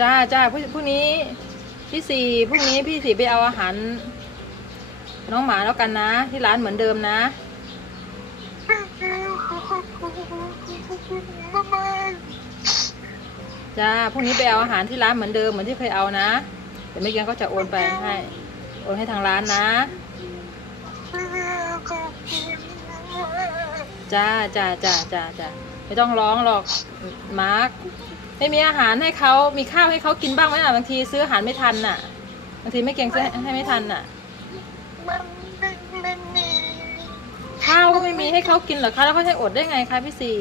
จ้าจ้าพรุ่งนี้พี่สี่พรุ่งนี้พี่สี่ไปเอาอาหาร น้องหมาแล้วกันนะ ที่ร้านเหมือนเดิมนะจ้าพรุ่งนี้ไปเอาอาหารที่ร้านเหมือนเดิมเหมือนที่เคยเอานะเดี๋ยวไม่เกี้ก็จะโอนไปให้ โอนให้ทางร้านนะจ้าจ้าจ้าจ้าจ้า ไม่ต้องร้องหรอกมาร์คไม่มีอาหารให้เขามีข้าวให้เขากินบ้างไหมอะบางทีซื้ออาหารไม่ทันน่ะบางทีไม่เก่งซื้อให้ไม่ทันน่ะมันม่ไม่มีข้าวก็ไม่มีให้เขากินเหรอคะแล้วเขาจะอดได้ไงคะพี่สี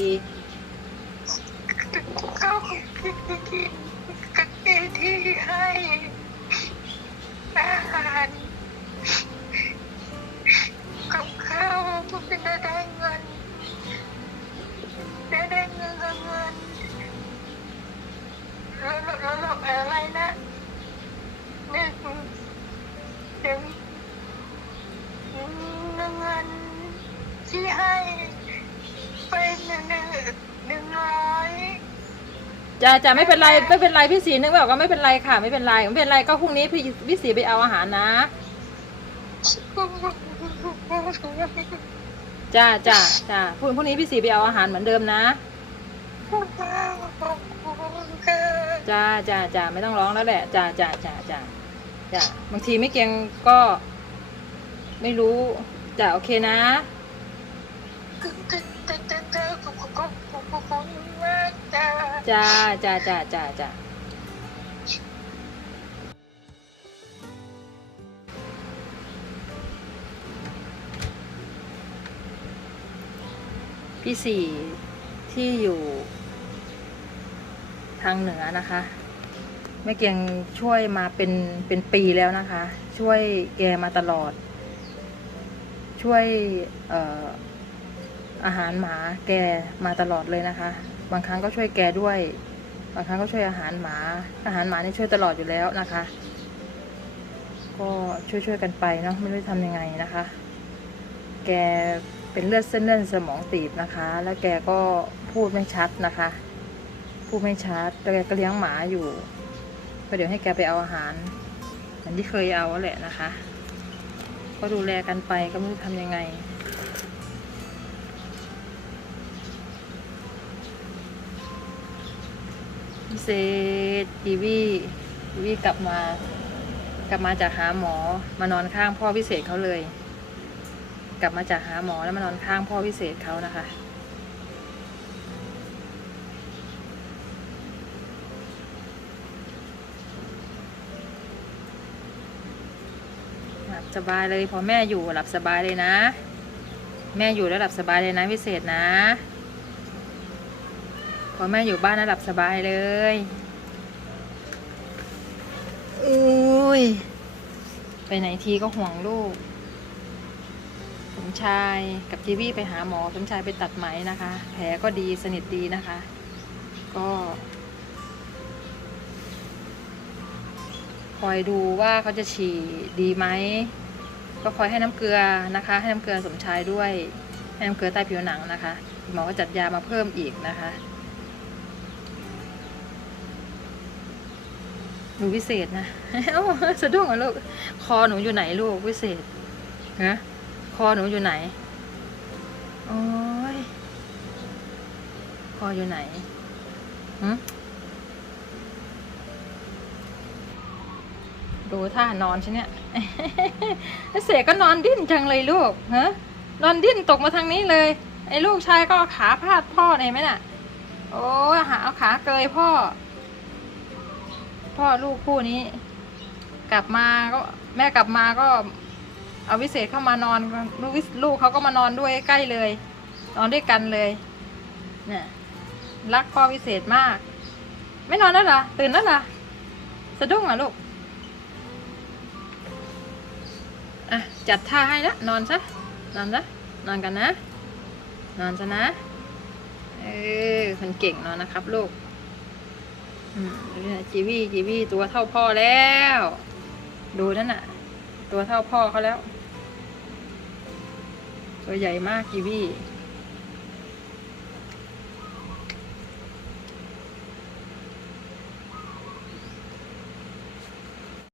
เขาคิดที่กันที่ให้ ที่ให้ไปหนึ่งหนึ่งหนึ่งร้อยจ้าจ้าไม่เป็นไรไม่เป็นไรพี่สีนึกบอกว่าไม่เป็นไรค่ะ ไม่เป็นไรไม่เป็นไรก็พรุ่งนี้พี่พี่สีไปเอาอาหารนะจ้าจ้าจ้าพรุ่งพรุ่งนี้พี่สีไปเอาอาหารเหมือนเดิมนะจ้าจ้าจ้าไม่ต้องร้องแล้วแหละจ้าจ้าจ้าจ้าจ้าบางทีไม่เก่งก็ ไม่รู้จ้าโอเคนะ จ้าจ้าจ้าจ้าจ้าพี่สี่ที่อยู่ ทางเหนือนะคะแม่เกียงช่วยมาเป็นเป็นปีแล้วนะคะ ช่วยแกมาตลอด ช่วยเอ่อ อาหารหมาแกมาตลอดเลยนะคะ บางครั้งก็ช่วยแกด้วย บางครั้งก็ช่วยอาหารหมา อาหารหมานี่ช่วยตลอดอยู่แล้วนะคะ ก็ช่วยช่วยๆกันไปเนาะไม่รู้จะทำยังไงนะคะ แกเป็นเลือดเส้นเลือดสมองตีบนะคะ แล้วแกก็พูดไม่ชัดนะคะ พูดไม่ชัดแต่แกก็เลี้ยงหมาอยู่ก็เดี๋ยวให้แกไปเอาอาหารเหมือนที่เคยเอาแหละนะคะ ก็ดูแลกันไปก็ไม่รู้ทำยังไง พิเศษกีวีกีวีกลับมา กลับมาจากหาหมอมานอนข้างพ่อพิเศษเขาเลย กลับมาจากหาหมอแล้วมานอนข้างพ่อพิเศษเขานะคะหลับสบายเลยพอแม่อยู่หลับสบายเลยนะ แม่อยู่แล้วหลับสบายเลยนะพิเศษนะ พอแม่อยู่บ้านนะหลับสบายเลยอุ้ย ไปไหนทีก็ห่วงลูก สมชายกับจีวี่ไปหาหมอ สมชายไปตัดไหมนะคะ แผลก็ดีสนิทดีนะคะ ก็คอยดูว่าเขาจะฉี่ดีไหม ก็คอยให้น้ำเกลือนะคะ ให้น้ำเกลือสมชายด้วย ให้น้ำเกลือใต้ผิวหนังนะคะ หมอก็จัดยามาเพิ่มอีกนะคะ หนูวิเศษนะเอ้าสะดุ้งเหรอลูก คอหนูอยู่ไหนลูกวิเศษฮะคอหนูอยู่ไหน โอ้ย คออยู่ไหนหึดูท่านอนใช่เนี่ยเศษก็นอนดิ้นจังเลยลูกฮะนอนดิ้นตกมาทางนี้เลย ไอ้ลูกชายก็ขาพาดพ่อเห็นไหมน่ะ โอ้หาเอาขาเกยพ่อ พ่อลูกคู่นี้ กลับมาก็แม่กลับมาก็เอาวิเศษเข้ามานอนลูกลูกเขาก็มานอนด้วยใกล้เลย นอนด้วยกันเลยเนี่ยรักพ่อวิเศษมาก ไม่นอนแล้วเหรอตื่นแล้วเหรอสะดุ้งเหรอลูกอะจัดท่าให้ละนอนซะนอนซะนอนกันนะ นอนซะนะเออคนเก่งนอนนะครับลูก จีวี่จีวี่ตัวเท่าพ่อแล้ว ดูนั่นน่ะ ตัวเท่าพ่อเขาแล้ว ตัวใหญ่มากจีวี่